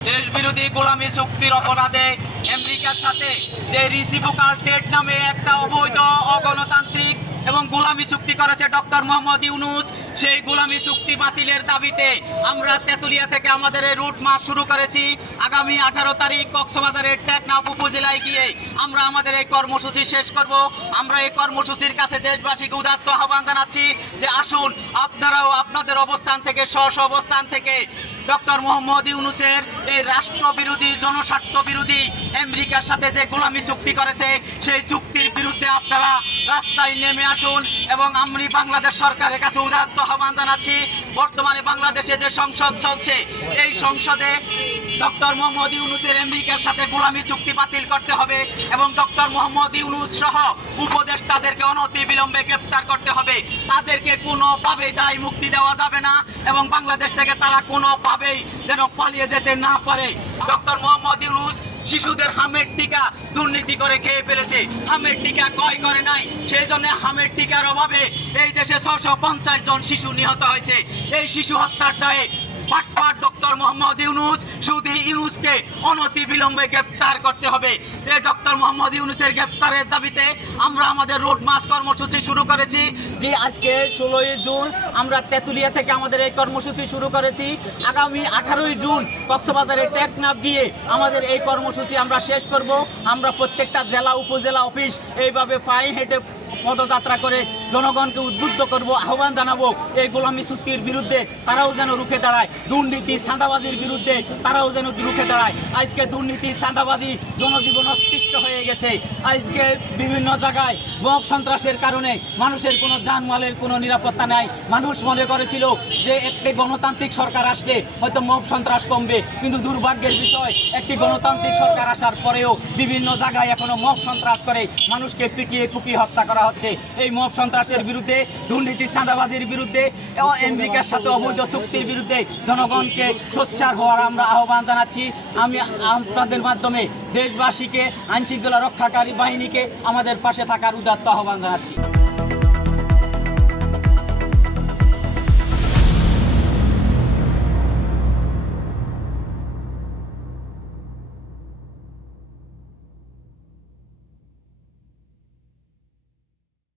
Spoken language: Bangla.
দেশ বিরোধী গোলামী চুক্তির অপরাধে আমেরিকার সাথে যে রিসিপ্রোকাল ট্রেড নামে একটা অবৈধ অগণতান্ত্রিক এবং গোলামী চুক্তি করেছে ডক্টর মোহাম্মদ ইউনূস, সেই গোলামী চুক্তি বাতিলের দাবিতে আমরা তেঁতুলিয়া থেকে আমাদের এই রুট মার্চ শুরু করেছি। আগামী 18 তারিখ কক্সবাজারের টেকনাফ উপজেলায় গিয়ে আমরা আমাদের এই কর্মসূচি শেষ করব। আমরা এই কর্মসূচির কাছে দেশবাসীকে উদাত্ত আহ্বান জানাচ্ছি যে আসুন আপনারাও আপনাদের অবস্থান থেকে স্ব অবস্থান থেকে ডক্টর মোহাম্মদ ইউনূসের এই রাষ্ট্রবিরোধী জনস্বার্থ বিরোধী আমেরিকার সাথে যে গোলামী চুক্তি করেছে সেই চুক্তির বিরুদ্ধে আপনারা রাস্তায় নেমে আসুন এবং আমি বাংলাদেশ সরকারের কাছে উদাত্ত আহ্বান জানাচ্ছি। বর্তমানে বাংলাদেশে যে সংসদ চলছে এই সংসদে ডক্টর মোহাম্মদ ইউনূসের আমেরিকার সাথে গোলামী চুক্তি বাতিল করতে হবে এবং ডক্টর মোহাম্মদ ইউনূস সহ উপদেষ্টাদেরকে অনতি বিলম্বে গ্রেপ্তার করতে হবে। তাদেরকে কোনোভাবে দায় মুক্তি দেওয়া যাবে না এবং বাংলাদেশ থেকে তারা কোনোভাবেই যেন পালিয়ে যেতে না পারে। ডক্টর মোহাম্মদ ইউনূস শিশুদের হামের টিকা দুর্নীতি করে খেয়ে ফেলেছে, হামের টিকা ক্রয় করে নাই, সেই জন্য হামের টিকার অভাবে এই দেশে 650 জন শিশু নিহত হয়েছে। এই শিশু হত্যার দায়ে পাটপাট ডক্টর মোহাম্মদ ইউনূস শুধু ইউনূসকে অনতি বিলম্বে গ্রেপ্তার করতে হবে। এই ডক্টর মোহাম্মদ ইউনূসের গ্রেপ্তারের দাবিতে আমরা আমাদের রোড মার্চ কর্মসূচি শুরু করেছি। যে আজকে 16ই জুন আমরা তেঁতুলিয়া থেকে আমাদের এই কর্মসূচি শুরু করেছি। আগামী 18ই জুন কক্সবাজারে টেকনাফ গিয়ে আমাদের এই কর্মসূচি আমরা শেষ করব। আমরা প্রত্যেকটা জেলা উপজেলা অফিস এইভাবে পায়ে হেঁটে পদযাত্রা করে জনগণকে উদ্বুদ্ধ করব, আহ্বান জানাবো এই গোলামী চুক্তির বিরুদ্ধে তারাও যেন রুখে দাঁড়ায়, দুর্নীতি চাঁদাবাজির বিরুদ্ধে তারাও যেন রুখে দাঁড়ায়। আজকে দুর্নীতি চাঁদাবাজি জনজীবন অতিষ্ঠ হয়ে গেছে। আজকে বিভিন্ন জায়গায় মব সন্ত্রাসের কারণে মানুষের কোনো জানমালের কোনো নিরাপত্তা নাই। মানুষ মনে করেছিল যে একটি গণতান্ত্রিক সরকার আসলে হয়তো মব সন্ত্রাস কমবে, কিন্তু দুর্ভাগ্যের বিষয় একটি গণতান্ত্রিক সরকার আসার পরেও বিভিন্ন জায়গায় এখনো মব সন্ত্রাস করে মানুষকে পিটিয়ে কুপিয়ে হত্যা করা হচ্ছে। এই মব সন্ত্রাসের বিরুদ্ধে, দুর্নীতি চাঁদাবাজির বিরুদ্ধে এবং আমেরিকার সাথে অবৈধ চুক্তির বিরুদ্ধে জনগণকে সোচ্চার হওয়ার আমরা আহ্বান জানাচ্ছি। আমি আপনাদের মাধ্যমে দেশবাসীকে, আইনশৃঙ্খলা রক্ষাকারী বাহিনীকে আমাদের পাশে থাকার উদাত্ত আহ্বান জানাচ্ছি।